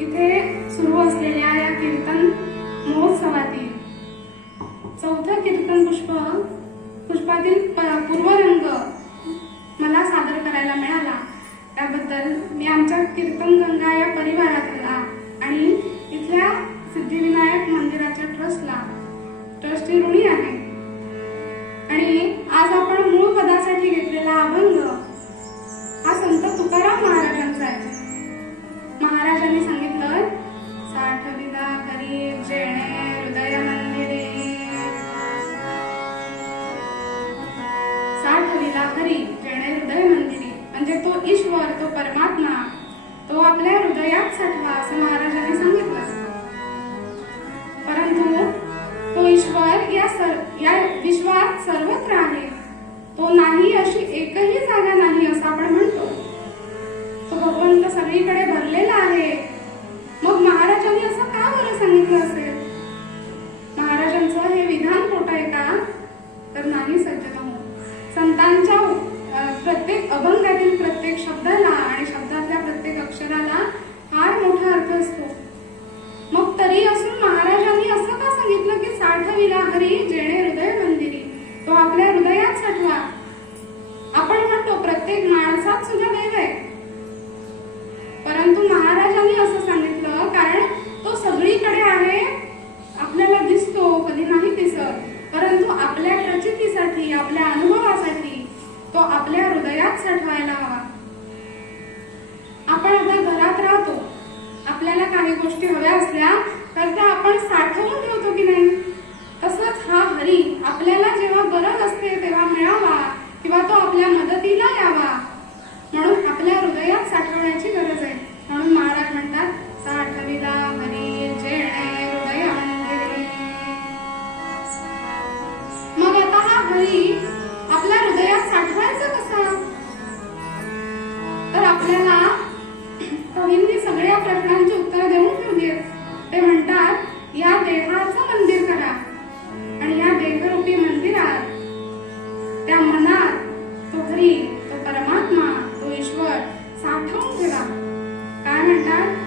इथे सुरू असलेल्या या कीर्तन महोत्सवातील चौथं कीर्तन पुष्पातील पूर्वरंग मला सादर करायला मिळाला, त्याबद्दल मी आमच्या कीर्तन गंगा या परिवाराला आणि इथल्या सिद्धिविनायक मंदिराच्या ट्रस्टी ऋणी आहे. आणि आज आपण मूळ पदासाठी घेतलेला अभंग हा संत तुकाराम महाराजांचा आहे. महाराजांनी सांगितलं, साठविला हरी जेणे हृदय मंदिरे, साठविला हरी जेणे हृदय मंदिरे, म्हणजे तो ईश्वर, तो परमात्मा, तो आपल्या हृदयात साठवा, असं महाराजांनी सांगितलं. परंतु तो ईश्वर या विश्वात सर्वत्र आहे. तो नाही अशी एकही जागा नाही असं आपण म्हणतो. तो भगवंत सगळीकडे भरलेला आहे. मग महाराजांनी असं का बरं सांगितलं असेल? महाराजांचं हे विधान खोटं आहे का? तर नाही सज्जन हो. संतांच्या प्रत्येक अभंगातील प्रत्येक शब्दाला आणि शब्दातल्या प्रत्येक अक्षराला फार मोठा अर्थ असतो. मग तरी असून महाराजांनी असं का सांगितलं की साठविला हरी जेणे हृदय मंदिरी, तो आपल्या हृदयात साठवा. आपण म्हणतो प्रत्येक माणसात सुद्धा देव आहे, परंतु महाराजांनी असं सांगितलं कारण तो सगळीकडे आहे, आपल्याला दिसतो, कधी नाही दिसत, परंतु आपल्या प्रचितीसाठी, आपल्या अनुभवासाठी तो आपल्या हृदयात साठवायला हवा. आपण आता घरात राहतो, आपल्याला काही गोष्टी हव्या असल्या तर त्या आपण साठवून ठेवतो की नाही? तसंच हा हरी आपल्याला जेव्हा गरज असते तेव्हा मिळावा किंवा तो आपल्या मदतीला यावा, म्हणून आपल्या हृदयात साठवण्याची गरज आहे. म्हणून महाराज म्हणतात, साठविला हरी जेणे हृदय मंदिरे. मग आता हा हरी आपल्या हृदयात साठवायचा कसा? तर आपल्याला कवींनी सगळ्या प्रश्नांची उत्तरं देऊन ठेवली आहेत. ते म्हणतात, या देहाचं मंदिर करा आणि या देहरूपी मंदिरात, त्या मनात तो हरी, तो परमात्मा, तो ईश्वर साठवून ठेवा. काय म्हणतात?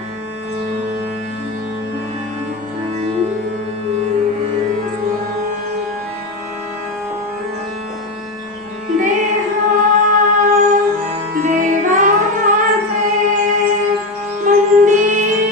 देवाचे मंदिर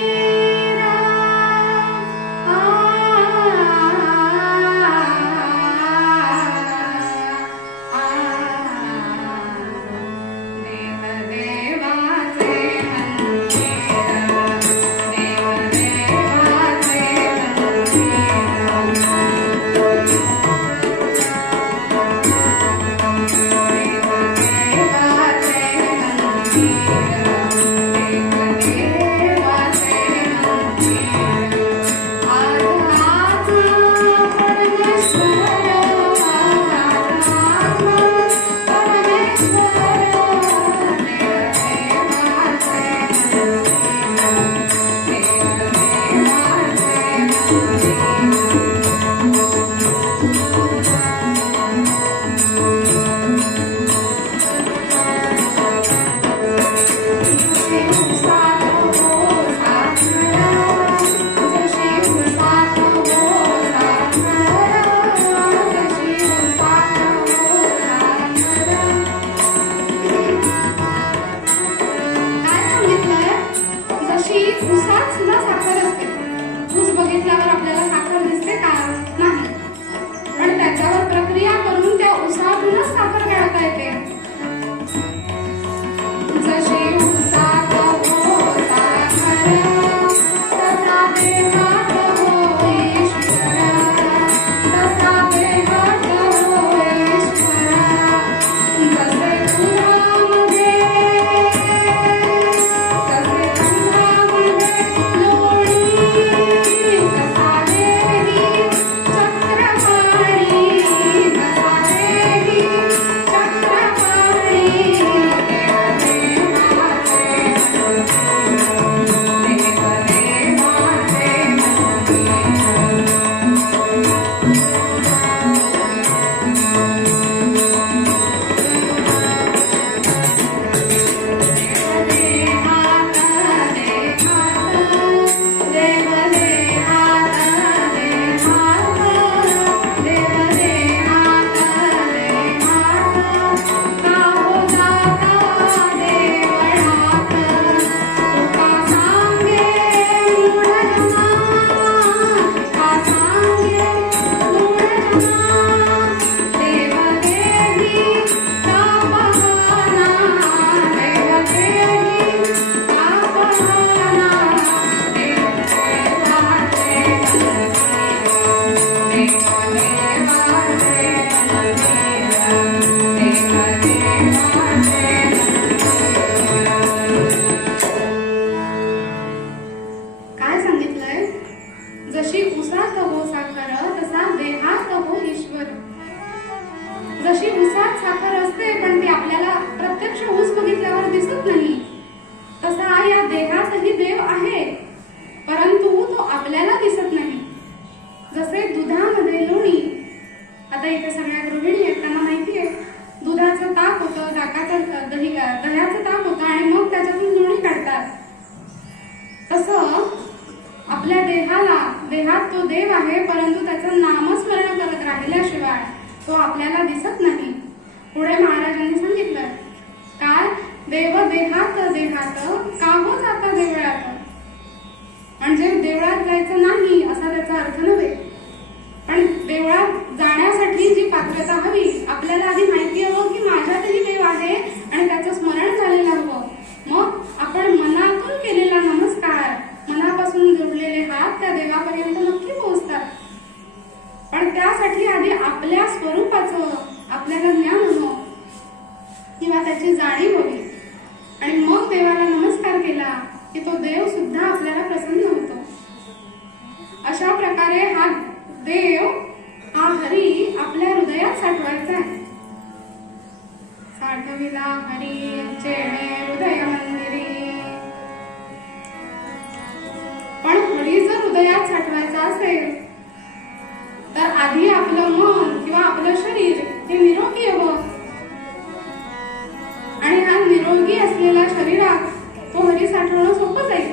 देहात देहात का हो जाता देवळात. म्हणजे देवळात जायचं नाही असा त्याचा अर्थ नव्हे, पण देवळात जाण्यासाठी जी पात्रता हवी, आपल्याला आधी माहिती हवं की माझ्यातही देव आहे आणि त्याचं स्मरण झालेलं हवं. मग आपण मनातून केलेला नमस्कार, मनापासून जोडलेले हात त्या देवापर्यंत नक्की पोहोचतात. पण त्यासाठी आधी आपल्या स्वरूपाचं आपल्याला ज्ञान हवं किंवा त्याची जाणीव हवी, आणि मग देवाला नमस्कार केला की तो देव सुद्धा आपल्याला प्रसन्न होतो. अशा प्रकारे हा देव, हा हरी आपल्या हृदयात साठवायचा आहे. साठविला हरी जेणे हृदय मंदिरी. पण हरी जर हृदयात साठवायचा असेल तर आधी आपलं मन किंवा आपलं शरीर हे निरोगी हवं, आणि हा निरोगी असलेल्या शरीरात तो हरी साठवणं सोपं जाईल.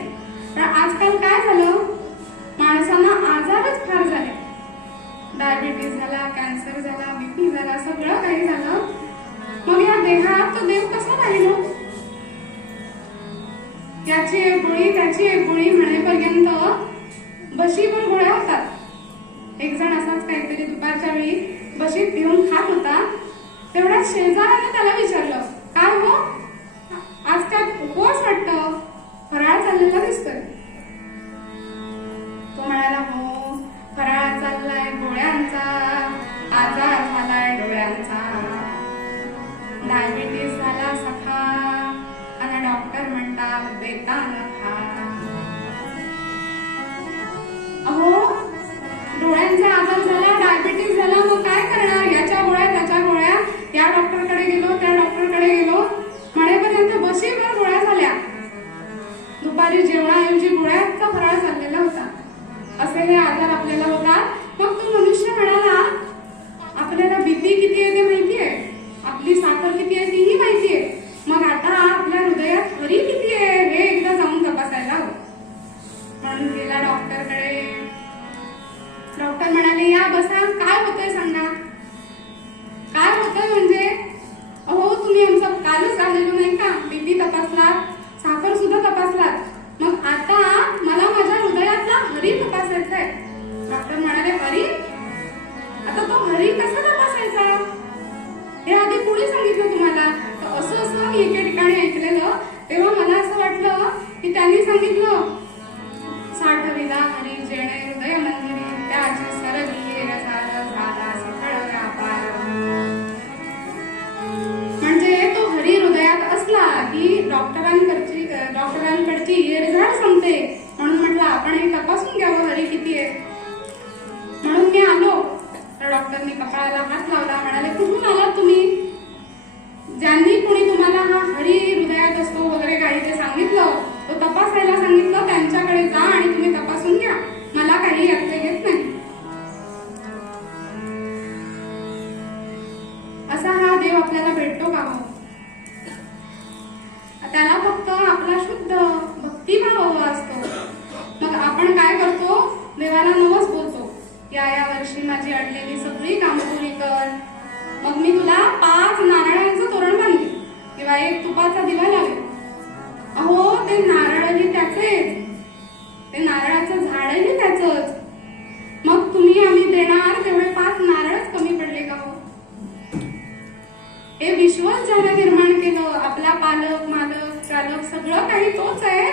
पण आजकाल काय झालं, माणसांना आजारच फार झाले. डायबिटीस झाला, कॅन्सर झाला, बीपी झाला, सगळं काही झालं. मग या देहात तो देव कसा राहिलो? याची एक गोळी त्याची एक गोळी म्हणेपर्यंत बशीभर गोळ्या होतात. एक जण असाच काहीतरी दुपारच्या वेळी बशीत पिऊन खात होता. तेवढ्या शेजाऱ्याने त्याला विचारलं, काय हो आज काय उपवास वाटतं, फराळ चाललेला दिसतोय. तो म्हणाला, हो फराळ चाललाय गोळ्यांचा, आजार झालाय डोळ्यांचा, डायबिटीस झाला सखा, आणि डॉक्टर म्हणतात बेतान खा. अहो डोळ्यांचा आजार झाला, डायबिटीस झाला, मग काय करणार? याच्या गोळ्या त्याच्या गोळ्या, या डॉक्टरकडे गेलो त्या डॉक्टरकडे गेलो म्हणेपर्यंत बशीभर गोळ्या झाल्या. दुपारी जेवणाऐवजी गोळ्याचा फराळ चाललेला होता. असे हे आजार आपल्याला होतात. मग तो मनुष्य म्हणाला, आपल्याला बीपी किती आहे ते माहितीये, आपली साखर किती आहे तीही माहितीये, मग आता आपल्या हृदयात हरी किती आहे हे एकदा जाऊन तपासायला हवं. म्हणून गेला डॉक्टरकडे. डॉक्टर म्हणाले, या बसा, काय होतंय सांगा. काय होतंय म्हणजे, अहो तुम्ही आमचं कालच आलेलो नाही का, बीपी तपासलात, साखर सुद्धा तपासलात, मग आता मला माझ्या हृदयातला हरी तपासायचा आहे. डॉक्टर म्हणाले, हरी? आता तो हरी कसा तपासायचा हे आधी कुणी सांगितलं तुम्हाला? तर असं मी एके ठिकाणी ऐकलेलं, तेव्हा मला असं वाटलं की त्यांनी सांगितलं, साठविला हरी जेणे हृदय मंदिरी, त्याची सरली झाला सफळ व्यापार. म्हणजे तो हरी हृदयात असला की डॉक्टरांकडची येरझाड संपते. म्हणून म्हटलं आपण हे तपासून घ्यावं हरी किती आहे. म्हणून मी आलो. तर डॉक्टरनी कपाळाला हात लावला, म्हणाले, कुठून आलात तुम्ही? ज्यांनी कोणी तुम्हाला हा हरी हृदयात असतो वगैरे काही ते सांगितलं, तो तपासायला सांगितलं, त्यांच्याकडे जा आणि तुम्ही तपासून घ्या, मला काही यातले घेत नाही. असा हा देव आपल्याला भेटतो का हो? त्याला फक्त आपला शुद्ध भक्तिभाव हवा असतो. मग आपण काय करतो, देवाला नवस बोलतो, या वर्षी माझी अडलेली सगळी कामं पुरी कर. मग मी तुला 5 नारळांचं तोरण बांधेन किंवा 1 तुपाचा दिवा लावेल. अहो ते नारळही त्याचेच, ते नारळाचं झाडही त्याचंच. मग तुम्ही आम्ही देणार तेवढे 5 नारळच कमी पडले का हो? हे विश्वच ज्याने निर्माण केलं, आपला पालक मालक चालक सगळं काही तोच आहे.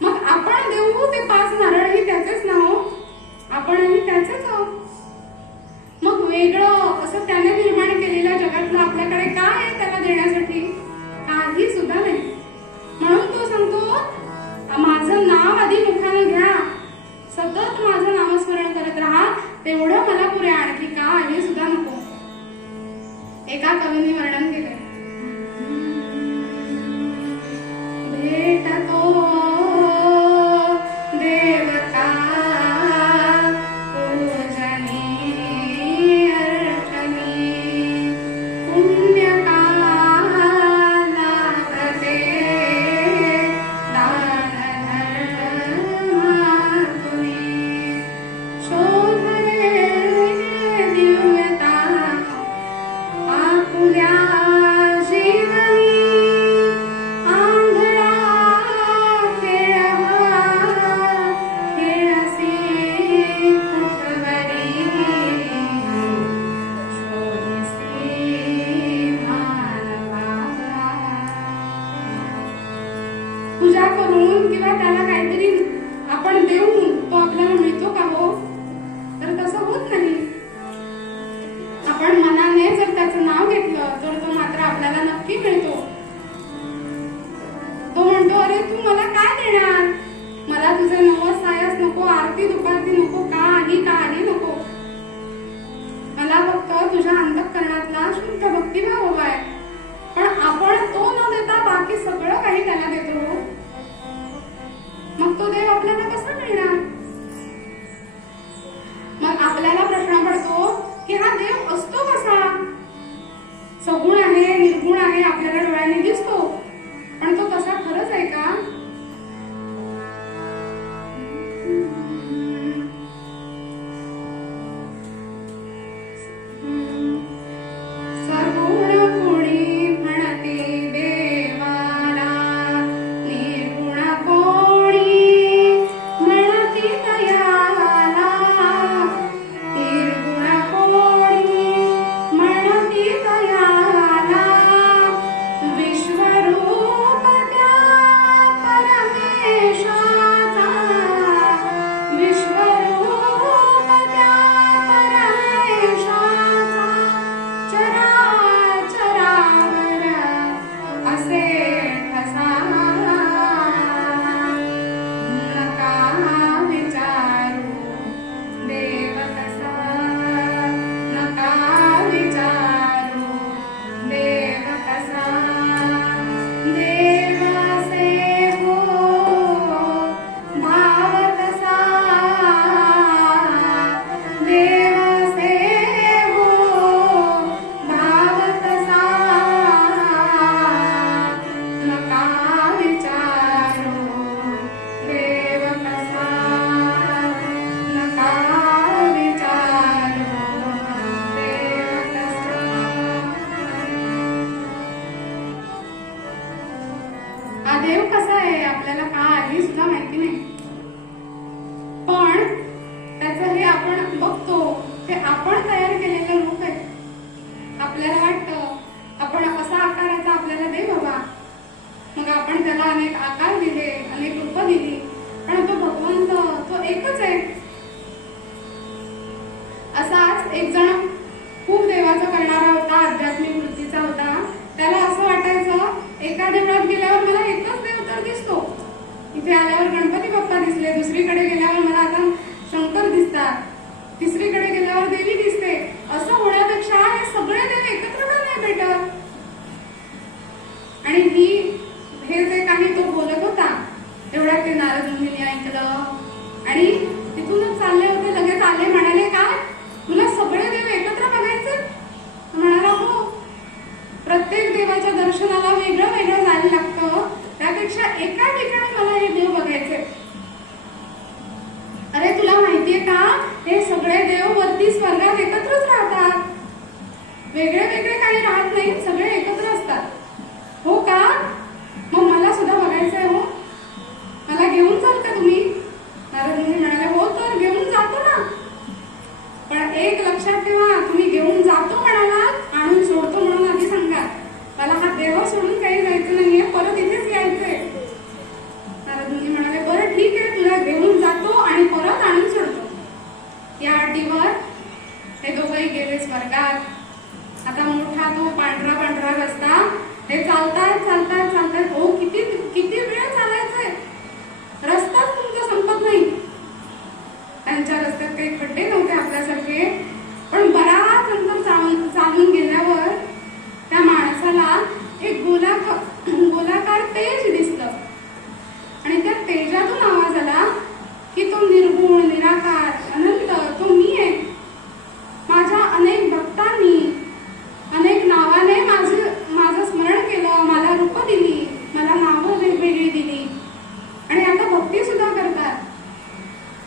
मग आपण देऊ ते 5 नारळही त्याचेच ना हो, आपणही त्याचेच आहोत. मग वेगळं असं त्याने निर्माण केलेल्या जगातलं आपल्याकडे काय आहे त्याला देण्यासाठी? काही सुद्धा नाही. म्हणून तो सांगतो, माझं नाव आधी मुखानं घ्या, सतत माझं नामस्मरण करत राहा, तेवढं मला पुरे, आणखी काही सुद्धा नको. एका कवीने वर्णन केलंय, भेटतो देवता पूजन पूजा करून किंवा त्याला काहीतरी आपण देऊन तो आपल्याला मिळतो का हो? तर तसं होत नाही. आपण मनाने जर त्याचं नाव घेतलं तर तो मात्र आपल्याला नक्की मिळतो. तो म्हणतो, अरे तू मला काय देणार? मला तुझे नवस सायस नको, आरती दुपारती नको, काही नको. मला फक्त तुझ्या अंतःकरणातला शुद्ध भक्तिभाव हवा आहे. पण आपण तो न देता बाकी सगळं काही त्याला देतो. मग तो देव आपल्याला कसा मिळणार? मग आपल्याला प्रश्न पडतो की हा देव असतो कसा? सगुण आहे, निर्गुण आहे, आपल्याला डोळ्याने दिसतो, पण तो तसा खरंच आहे का? देव कसा आहे आपल्याला काही सुद्धा माहिती नाही. पण त्याचं हे आपण बघतो ते आपण तयार केलेलं रूप आहे. आपल्याला वाटतं आपण असा आकाराचा आपल्याला देव हवा, मग आपण त्याला अनेक आकार दिले, अनेक रूप दिली, पण तो भगवंत तो एकच आहे. असाच एक जण खूप देवाचं करणारा होता, आध्यात्मिक वृत्तीचा होता. त्याला असं वाटायचं एका देवळात गेल्यावर मला एकच देव तर दिसतो, इथे आल्यावर गणपती बाप्पा दिसले, दुसरीकडे गेल्यावर मला आता शंकर दिसतात, तिसरीकडे गेल्यावर देवी दिसते. असं होण्यापेक्षा हे सगळे देव एकत्र का नाही भेटत? आणि हे जे काही तो बोलत होता तेवढ्यात ते नारद मुनींनी ऐकलं आणि तिथूनच चालले होते. लगेच आले, म्हणाले, काय तुला सगळे देव एकत्र बघायचे? म्हणाला, हो. प्रत्येक देवाच्या दर्शनाला वेगळं वेगळं जायला लागतं, त्यापेक्षा एका ठिकाणी मला हे देव बघायचे. अरे तुला माहितीये का, हे सगळे देव वरती स्वर्गात एकत्रच राहतात, वेगळे वेगळे काही राहत नाहीत, सगळे एकत्र असतात. हो का? मग मला सुद्धा बघायचंय. हो, मला घेऊन जाल का तुम्ही? नारद मुनी म्हणाले, हो तर घेऊन जातो ना, पण एक लक्षात ठेवा, तुम्ही घेऊन जातो म्हणालात, आणून सोडतो म्हणून आधी सांगा. मला हा देव सोडून काही जायचं नाहीये, परत इथेच यायचंय. नारद मुनी म्हणाले, बरं ठीक आहे, तुला घेऊन जातो आणि परत आणून सोडतो. या अटीवर हे दोघंही गेले स्वर्गात. आता मोठा तो पांढरा पांढरा रस्ता, हे चालतात चालतात चालतात. हो, किती किती वेळ चालायचंय, रस्ताच तुमचा संपत नाही. त्यांच्या रस्त्यात काही खड्डे नव्हते आपल्यासारखे, पण बराच अंतर चालून गेल्यावर त्या माणसाला एक गोलाकार तेज दिसलं आणि त्या तेजातून आवाज आला की तो निर्गुण, निराकार, अनंत तो मी आहे. माझ्या अनेक भक्तांनी अनेक नावाने माझं स्मरण केलं, मला रूप दिली, मला नावं वेगवेगळी दिली आणि आता भक्ती सुद्धा करतात.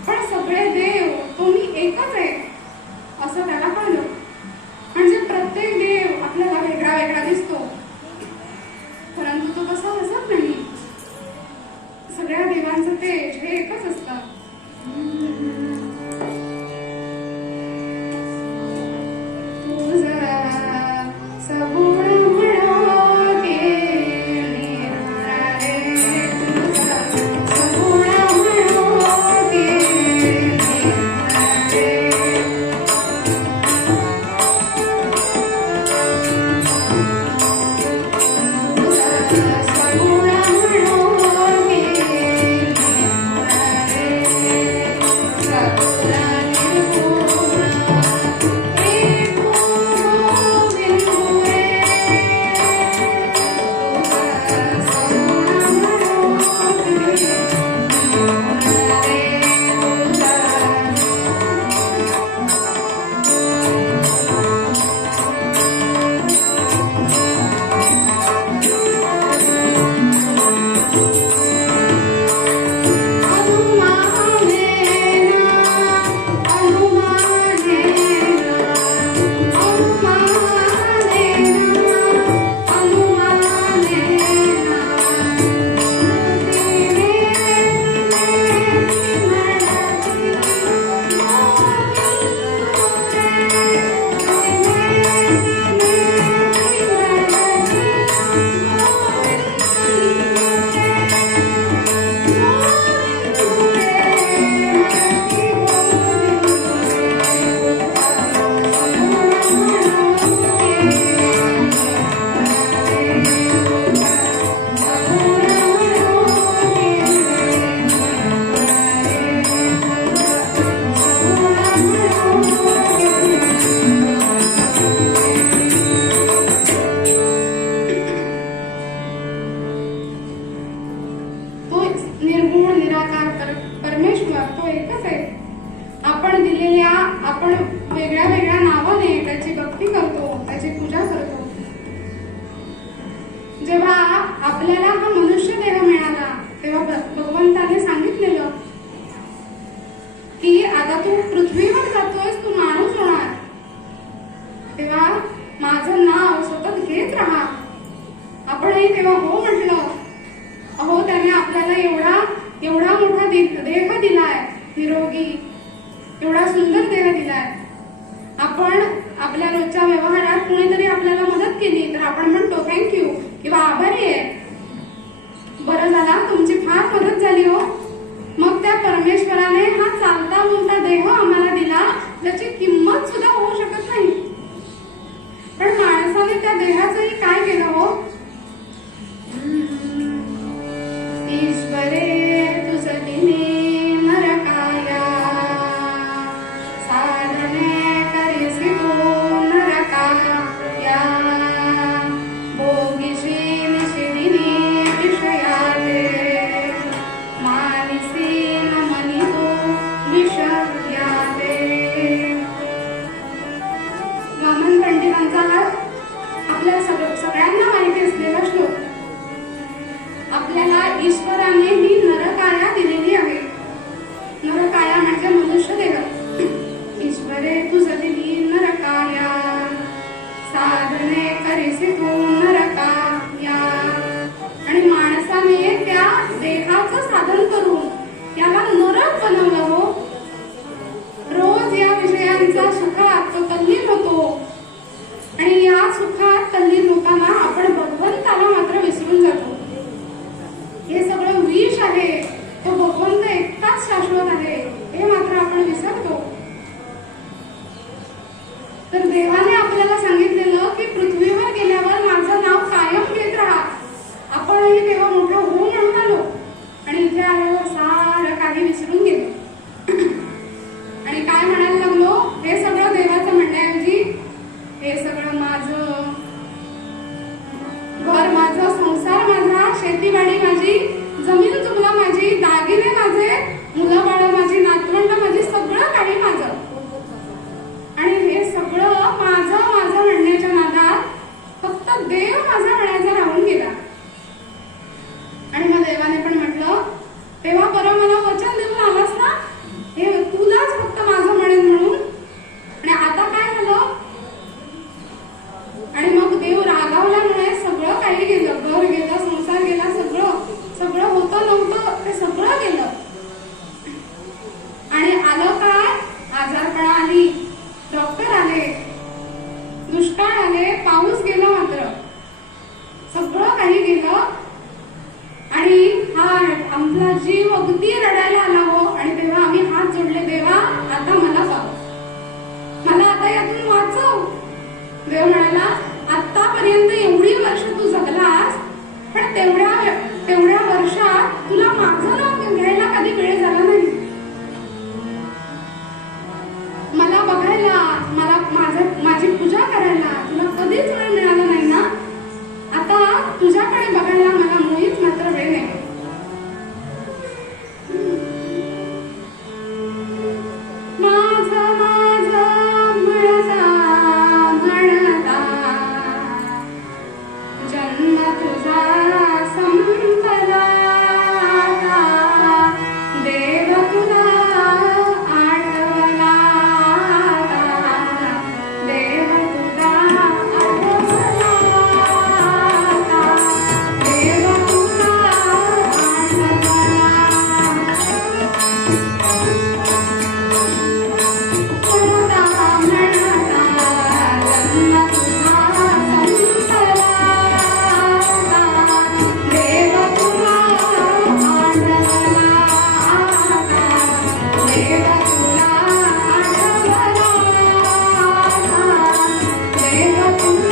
पण सगळे देव तो मी एकच आहे असं त्याला कळलं. म्हणजे प्रत्येक देव आपल्याला वेगळा वेगळा दिसतो, परंतु तो तसा असत नाही. सगळ्या देवांचं तेज हे एकच असतं. आपण वेगळ्या वेगळ्या नावाने त्याची भक्ती करतो, त्याची पूजा करतो. जेव्हा आपल्याला हा मनुष्य देह मिळाला तेव्हा भगवंताने सांगितलेलं की आता तू पृथ्वीवर जातोयस, तू माणूस होणार, तेव्हा माझं नाव सतत घेत राहा. आपणही तेव्हा हो म्हटलं. अहो, त्याने आपल्याला एवढा मोठा देह दिलाय, निरोगी, एवढा सुंदर देह दिलाय. आपण आपल्या रोजच्या व्यवहारात कुणीतरी आपल्याला मदत केली तर आपण म्हणतो थँक्यू किंवा आभारी आहे, बरं झाला तुमची फार मदत झाली हो. मग त्या परमेश्वराने हा चालता बोलता देह आम्हाला दिला, त्याची किंमत सुद्धा होऊ शकत नाही. पण माणसाने त्या देहाचंही काय केलं हो. ईश्वरे तुझदिने नरकाया साधने करिसी तू नरकाया भोगिशी निशिदिनी विषयाते मानिसी न मनी तू विषयाते. वामन पंडितांचा आपल्या सगळ्यांना माहिती असलेला श्लोक. आपल्याला ईश्वराने ही नरकाया दिलेली आहे. नरकाया म्हणजे मनुष्य देह. ईश्वरे तुझदिनी नरकाया साधने करिसी तू नरकाया. आणि माणसाने त्या देहाचं साधन करून त्याला नरक बनवलं हो. रोज या विषयांचा सुखात तो तल्लीन होतो आणि या सुखात तल्लीन होताना आपण भगवंताला मात्र विसरून जातो. हे सगळं विष आहे, तो भगवंत एकटाच शाश्वत आहे हे मात्र आपण विसरतो. तर देवाने आपल्याला सांगितलेलं की पृथ्वीवर गेल्यावर माझं नाव कायम घेत राहा. आपणही तेव्हा मोठं होऊन म्हणून आलो आणि इथे आल्यावर सारं काही विसरून गेलो आणि काय म्हणायला लागलो, हे सगळं देवाचं म्हणण्याऐवजी हे सगळं माझं, घर माझं, संसार माझा, शेतीवाडी माझी, जमीन जुमला माझी, दागिने माझे, मुलं बाळं माझी, नातवंड माझी, सगळं काही माझं. आणि हे सगळं माझं माझं म्हणण्याच्या नादात फक्त देव माझा म्हणायचा राहून गेला. आणि मग देवाने पण म्हटलं, तेव्हा परम मला वचन देऊन आलास ना, हे तुलाच फक्त माझं म्हणेन म्हणून, आणि आता काय झालं. आणि मग देव रागावल्यामुळे सगळं काही गेलं, घर गेलं, संसार गेला, सगळं होतं नव्हतं ते सगळं गेलं. आणि आलं काय, आजारपणा आली, डॉक्टर आले, दुष्काळ आले, पाऊस गेला, मात्र सगळं काही गेलं. आणि हा आमचा जीव अगदी रडायला आला हो. आणि तेव्हा आम्ही हात जोडले, देवा आता मला पाव, मला आता यातून वाचव. देव म्हणाला, आतापर्यंत एवढी वर्ष तू जगलास, पण तुझ्याकडे बघायला मला मुळीच मात्र वेळ नाही. माझं माझं म्हणता म्हणता जन्म तुझा संपला, देव तुला आठवला, देव तुला आठवला, देव तुला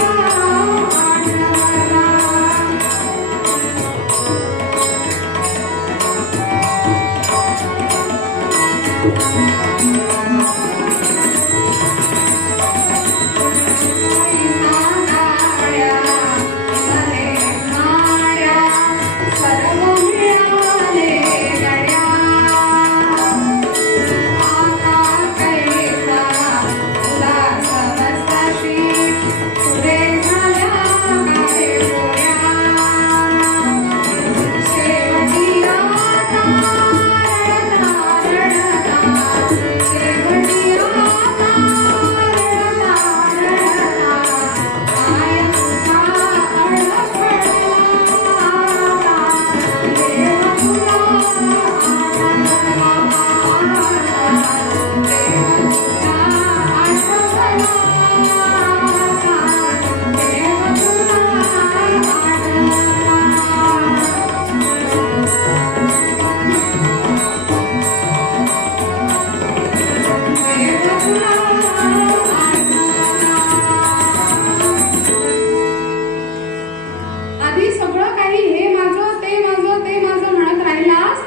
आधी सगळं काही हे माझं ते माझं ते माझं म्हणत राहिलास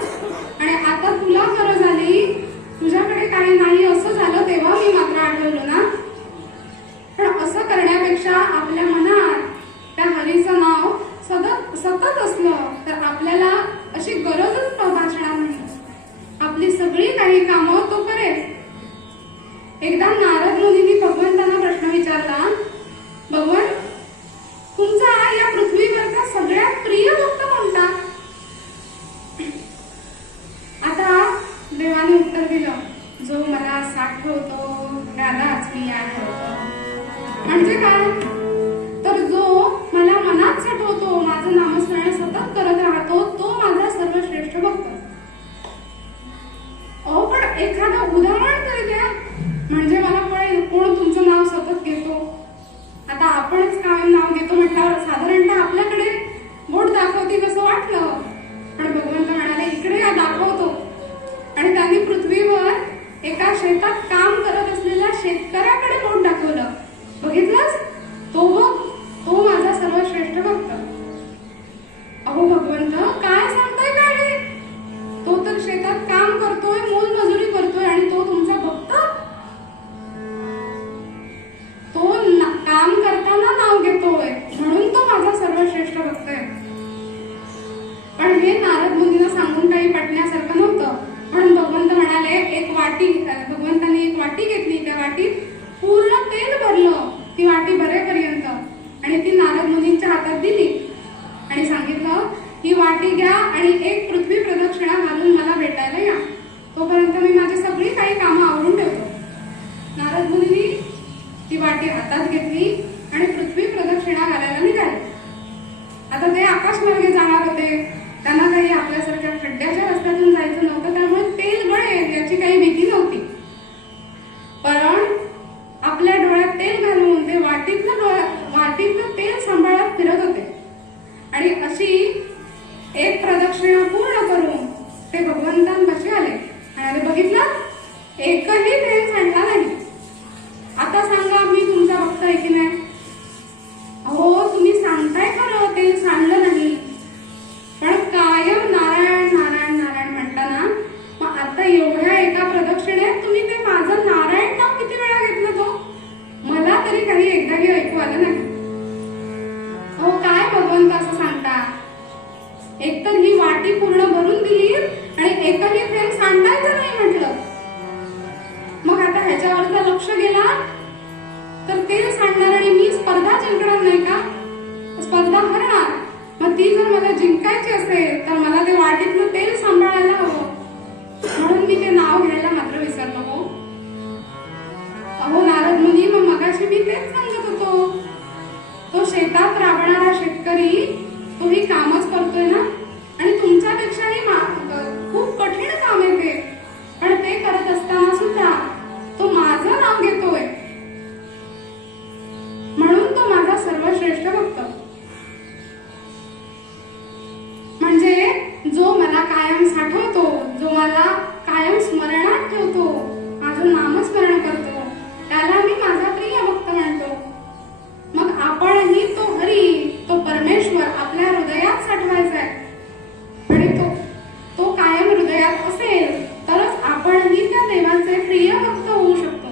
आणि आता तुला गरज आली, तुझ्याकडे काही नाही असं झालं तेव्हा मी मात्र आठवलं ना. पण असं करण्यापेक्षा आपल्या मनात त्या हरीचं नाव सतत सतत असलं तर आपल्याला अशी गरजच भासणार नाही. आपली सगळी काही कामं तो करेल. एकदा नारद मुनींनी भगवंतांना प्रश्न विचारला, भगवान तुमचा या पृथ्वीवरचा सगळ्यात प्रिय भक्त कोणता? आता देवाने उत्तर दिलं, जो मला साठवतो त्यालाच मी आठवतो. म्हणजे काय? तर जो मला मनात साठवतो, माझं नामस्मरण सतत करत राहतो, तो माझा सर्वश्रेष्ठ भक्त. अहो पण एखादं उदाहरण तरी द्या, म्हणजे मला कळेल कोण तुमचं नाव सतत घेतो. आता आपणच काय नाव घेतो म्हटल्यावर साधारणतः आपल्याकडे बोट दाखवतील असं वाटलं, पण भगवंत म्हणाले इकडे या दाखवतो. आणि त्यांनी पृथ्वीवर एका शेतात काम करत असलेल्या शेतकऱ्याकडे बोट दाखवलं. बघितलंस? तो बघ, तो माझा सर्वश्रेष्ठ भक्त. अहो भगवंत काय सांगताय काय हे? तो तर शेतात काम करतोय, मोलमजुरी करतोय आणि तो तुमचा भक्त? तो काम करताना नाव घेतोय म्हणून तो माझा सर्वश्रेष्ठ भक्त आहे. पण हे नारद मुनींना सांगून काही पटण्यासारखं नव्हतं. म्हणून भगवंत म्हणाले भगवंतांनी एक वाटी घेतली, त्या वाटीत पूर्ण तेल भरलं, ती वाटी भरेपर्यंत, आणि ती नारद मुनींच्या हातात दिली आणि सांगितलं ही वाटी घ्या आणि एक पृथ्वी प्रदक्षिणा घालून मला भेटायला या, तोपर्यंत मी माझी सगळी काही कामं आवरून ठेवतो. नारद मुनींनी ती वाटी हातात घेतली आणि पृथ्वी प्रदक्षिणा घालायला निघाले. आता ते आकाशमार्गे जाणार होते, त्यांना काही आपल्यासारख्या खड्ड्याच्या रस्त्यातून जायचं नव्हतं, त्यामुळे तेल गळेल याची काही भीती नव्हती. पण आपल्या डोळ्यात तेल घालून ते वाटीतलं तेल सांभाळत फिरत होते. आणि अशी एक प्रदक्षिणा पूर्ण करून ते भगवंतांपाशी आले आणि बघितलं एकही तेल सांडला नाही. आता सांगा मी तुमचा भक्त आहे की नाही? हो तुम्ही सांगताय खरं तेल सांडलं नाही, पण कायम नारायण नारायण नारायण म्हणताना मग आता एवढ्या एका प्रदक्षिणेत तुम्ही ते माझं नारायण नाव किती वेळा घेतलं? तो मला तरी काही एकदाही ऐकू आलं नाही. हो काय भगवंत असं सांगतात एकही थेंब सांडायचं नाही म्हटलं. मग आता ह्याच्यावर लक्ष गेला तर तेल सांडणार आणि मी स्पर्धा जिंकणार नाही का? स्पर्धा हरणार. मग ती जर मला जिंकायची असेल तर मला ते वाटीतलं तेल सांभाळायला हवं. म्हणून मी ते नाव घ्यायला मात्र विसरलो हो. अहो नारद मुनी, मग मगाशी मी तेच सांगत होतो. तो शेतात राबणारा शेतकरी तोही कामच करतोय ना, आणि तुमच्यापेक्षाही खूप कठीण काम आहे ते. पण ते करत असताना सुद्धा तो माझं नाव घेतोय. म्हणून तो माझा सर्वश्रेष्ठ भक्त. म्हणजे जो मला कायम साठवतो, जो मला कायम स्मरणात ठेवतो, माझं नामस्मरण करतो, त्याला मी माझा प्रिय भक्त म्हणतो. मग आपणही तो हरी, तो परमेश्वर आपल्या हृदयात साठवायचा आहे. आणि तो कायम हृदयात असेल तरच आपणही त्या देवाचे प्रिय भक्त होऊ शकतो.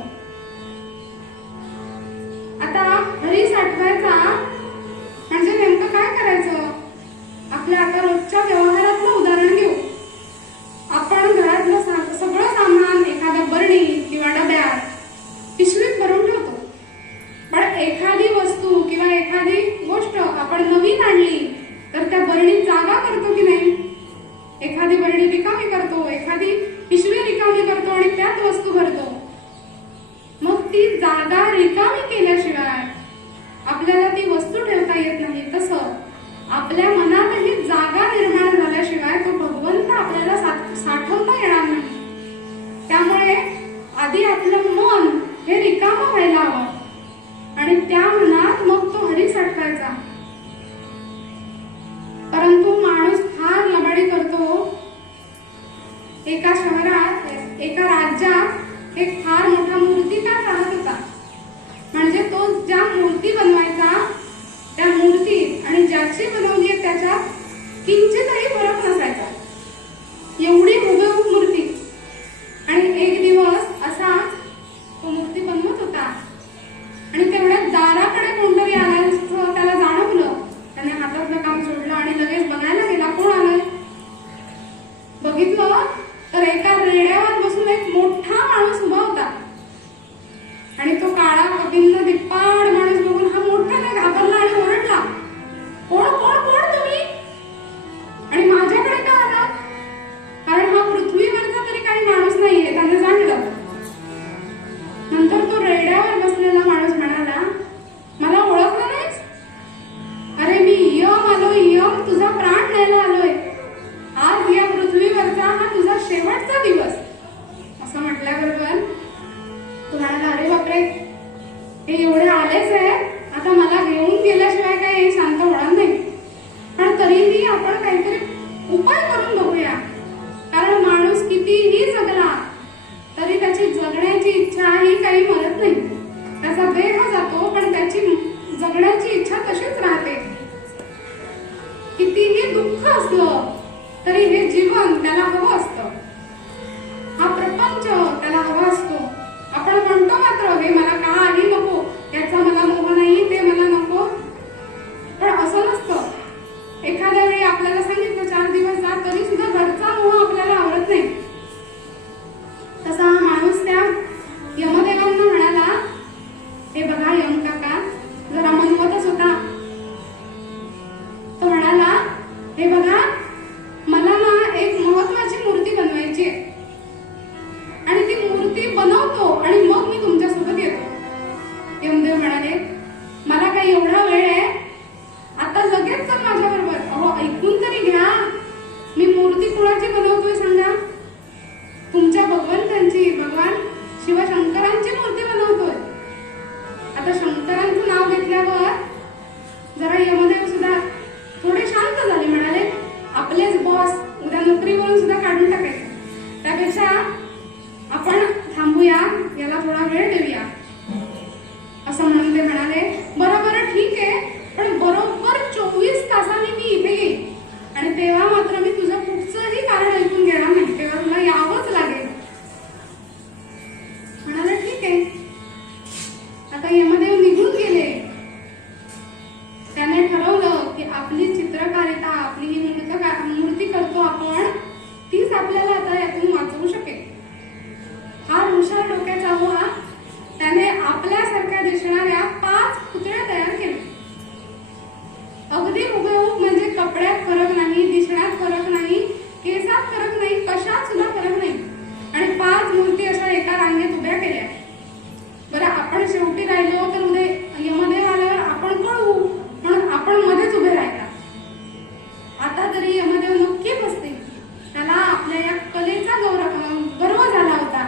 आता हरी साठवायचा म्हणजे नेमकं काय करायचं? आपल्या आता रोजच्या व्यवहारातलं उदाहरण घेऊ. आपण घरातलं सगळं सामान एखाद्या बरणी किंवा डब्यात पिशवीत भरून ठेवतो. पण एखादी वस्तू किंवा एखादी गोष्ट आपण नवीन आणली तर त्या बरणीत जागा करतो की नाही? एखादी बरणी रिकामी करतो, एखादी पिशवी रिकामी करतो आणि त्यात वस्तू भरतो. मग ती जागा रिकामी केल्याशिवाय आपल्याला ती वस्तू ठेवता येत नाही. तसं आपल्या मनातही जागा निर्माण झाल्याशिवाय तो भगवंत आपल्याला साठवता येणार नाही. त्यामुळे आधी आपलं मन हे रिकामं व्हायला हवं आणि त्या मनात मग तो हरी साठवायचा. परंतु माणूस फार लबाडी करतो. एका शहरात, एका राज्यात एक फार मोठा मूर्तिकार राहत होता. म्हणजे तो ज्या मूर्ती बनवायचा त्या मूर्तीत आणि ज्याची बनवली आहे त्याच्यात किंचितही फरक नसायचा. एवढी हुबेहूब मूर्ती. आणि एक दिवस असा तो मूर्ती बनवत होता आणि तेवढ्या दाराकडे कोणतरी आल्याचं त्याला जाणवलं. त्याने हातातलं काम सोडलं आणि लगेच बघायला गेला कोण आलंय. बघितलं तर एका रेड्यावर बसून एक मोठा माणूस उभा होता. आणि तो काळा कपिंद दिप्पाड माणूस बघून हा मोठ्याने घाबरला आणि ओरडला, कोण कोण कोण तुम्ही आणि माझ्याकडे का आला? कारण हा पृथ्वीवरचा तरी काही माणूस नाहीये, त्याने जाणलं. नंतर तो रेड्यावर बसलेला माणूस म्हणाला, मला ओळखलं नाहीस? अरे मी यम आलोय, यम तुझा प्राण न्यायला आलोय. आज या पृथ्वीवरचा हा तुझा शेवटचा दिवस. असं म्हटल्याबरोबर तो म्हणाला, अरे बापरे, हे एवढे आलेच आहे, आता मला घेऊन गेल्याशिवाय काही हे शांत होणार नाही. पण तरीही आपण काहीतरी उपाय करून बघूया. कारण माणूस कितीही जगला तरी त्याची जगण्याची इच्छा ही काही मरत नाही. त्याचा देह जातो पण त्याची जगण्याची इच्छा तशीच राहते. कितीही दुःख असलं तरी हे जीवन त्याला हवं असतं. हा प्रपंच त्याला हवा असतो. आपण म्हणतो मात्र हे मला काही नको, याचा मला मोह नाही, ते मला नको. पण असं नसतं. एखाद्या वेळी आपल्याला सांगितलं 4 दिवस जा, तरी सुद्धा घरचा मोह आपल्याला आवडत नाही. तसा हा माणूस त्या यमदेवांना म्हणाला, हे बघा यम काका, जरा मनवतच होता. तो म्हणाला, हे बघा, मला ना एक महत्वाची मूर्ती बनवायची आहे आणि ती मूर्ती बनवतो आणि मग मी तुमच्यासोबत येतो. यमदेव म्हणाले, मला काही एवढा वेळ आहे, आता लगेच चल माझ्या बरोबर. अहो ऐकून तरी घ्या, मी मूर्ती कुणाची बनवतोय सांगा? तुमच्या भगवंतांची, भगवान शिवशंकरांची मूर्ती बनवतोय. आता शंकरांचं नाव घेतल्यावर जरा यमदेव सुद्धा थोडे शांत झाले. म्हणाले, वेळी यमदेव नक्की फसतील. त्याला आपल्या या कलेचा गर्व झाला होता.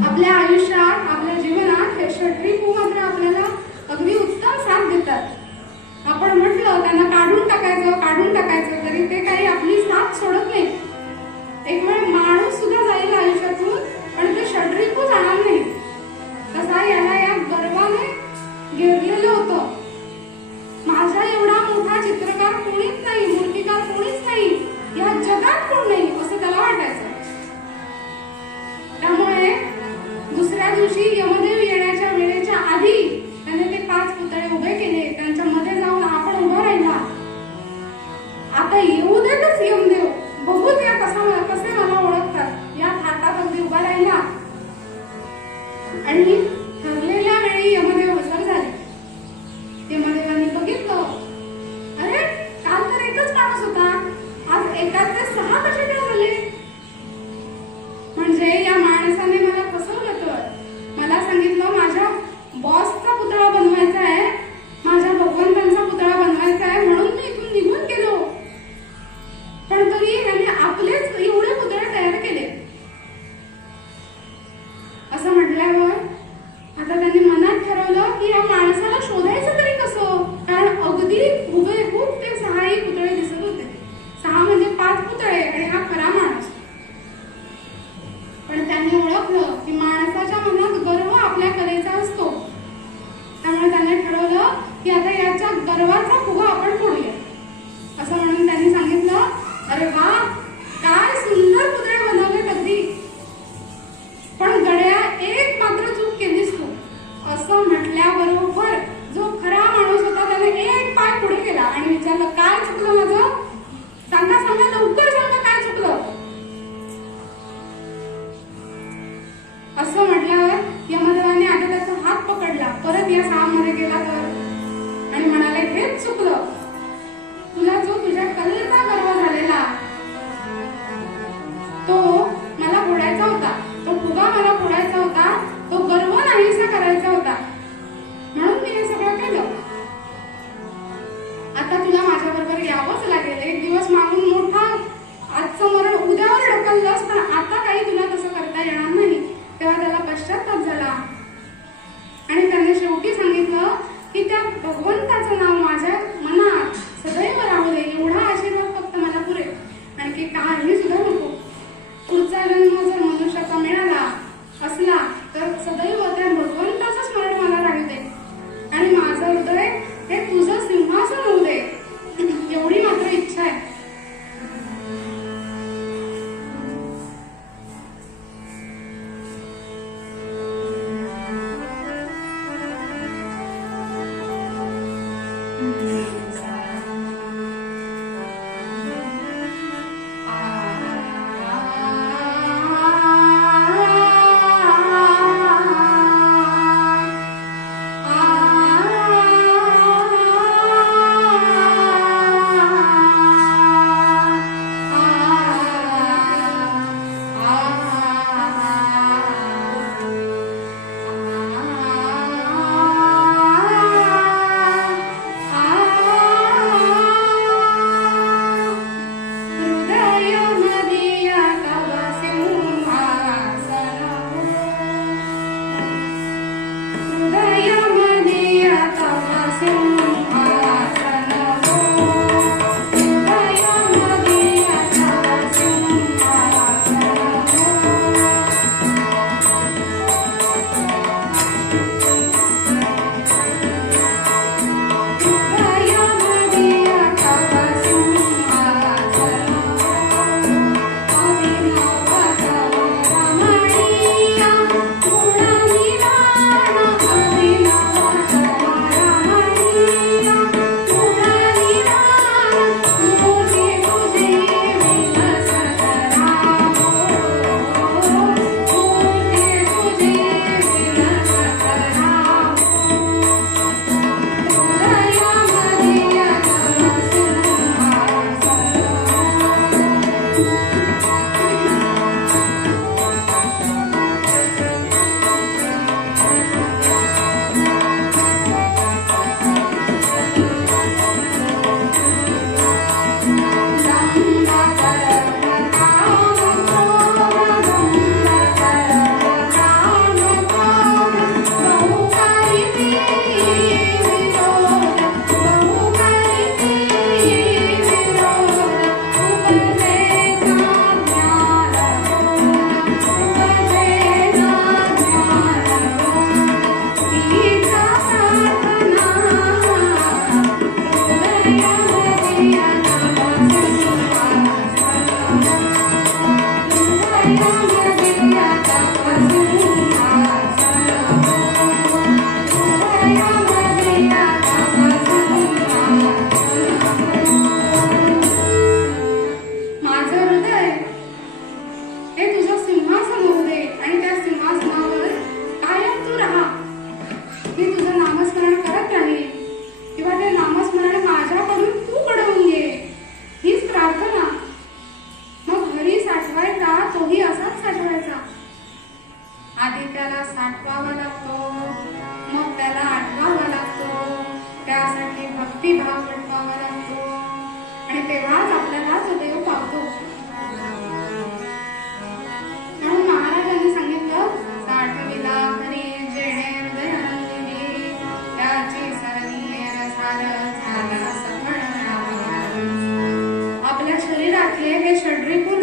आपल्या आयुष्यात, आपल्या जीवनात हे षड्रिपू मात्र आपल्याला अगदी उत्तम साथ देतात. आपण म्हटलं त्यांना काढून टाकायचं तरी ते काही आपली साथ सोडत नाही. एक वेळ माणूस सुद्धा जाईल आयुष्यातून, पण ते षड्रिपू जाणार नाही. तसा याला या गर्वाने घेरलेलं होतं. माझा एवढा मोठा चित्रकार कोणीच नाही, मूर्तिकार कोणीच नाही, या जगात कोण नाही असं त्याला वाटायचं. त्यामुळे दुसऱ्या दिवशी यमदेव येण्याच्या वेळेच्या आधी त्याने ते 5 पुतळे उभे केले. त्यांच्या मध्ये जाऊन आपण उभा राहिला. आता येऊ देतच यमदेव, बघूत या कसे मला ओळखतात. या थाटात अगदी उभा राहिला आणि ठरलेल्या वेळी यमदेव हजर झाले. यमदेवांनी बघितलं, अरे काल तर एकच माणूस होता, आज एकाचे 6 कसे काय झाले? म्हणजे या माणसाने मला फसवलं. तर मला सांगितलं माझ्या बॉसचा पुतळा बनवायचा आहे, माझ्या भगवंतांचा पुतळा बनवायचा आहे, म्हणून मी इथून निघून गेलो. पण तरी त्यांनी आपलेच एवढे पुतळे तयार केले. असं म्हटल्यावर आता त्यांनी मनात ठरवलं की या माणसाला शोधायचं तरी कसं, कारण अगदी हुबेहूब ते 6ही पुतळे दिसत होते. 6 म्हणजे 5 पुतळे आणि हा खरा माणूस. पण त्यांनी ओळखलं की माणसाच्या मनात गर्व आपल्या कलेचा असतो. त्यामुळे त्यांनी ठरवलं की आता याच्या गर्वाचा फुगा आपण फोडूया. असं म्हणून त्यांनी सांगितलं, अरे वा, काय सुंदर पुतळे बनवले अगदी, पण गड्या एक मात्र चूक केलीस तू. असं म्हटल्याबरोबर जो खरा माणूस होता त्याने एक पाय पुढे केला आणि विचारलं, काय चुकलं माझं? सांगा लवकर सांगा, काय चुकलं? असं म्हटल्यावर यमदेवाने आता त्याचा हात पकडला. परत या 6 मध्ये गेला तर आणि म्हणाले, हेच चुकलं. तुला जो तुझ्या कलेचा गर्व झालेला तो मला फोडायचा होता, तो फुगा मला फोडायचा होता, तो गर्व नाहीसा करायचा होता, म्हणून मी हे सगळं केलं. आता तुला माझ्या बरोबर यावंच लागेल. एक दिवस मागून मोठा आजचं मरण उद्यावर ढकललंस, पण आता काही तुला तसं करता येणार नाही. तेव्हा त्याला पश्चाताप झाला आणि त्याने शेवटी सांगितलं की त्या भगवंताचं नाव माझ्या मनात सदैव राहू दे, एवढा आशीर्वाद फक्त मला पुरेल, आणखी काही सुद्धा नको. पुढचा जन्म जर मनुष्याचा मिळाला असला तर सदैव त्या भगवंताचं स्मरण मला राहू दे आणि माझं हृदय हे तुझं सिंहासन होऊ दे, एवढी मात्र इच्छा आहे. आणि तेव्हाच आपल्याला तो देव पावतो. म्हणून महाराजांनी सांगितलं, साठविला हरी जेणे हृदय नंदिनी, त्याची सरणी सार झाला सफळ. आपल्या शरीरातले हे षड्रिपू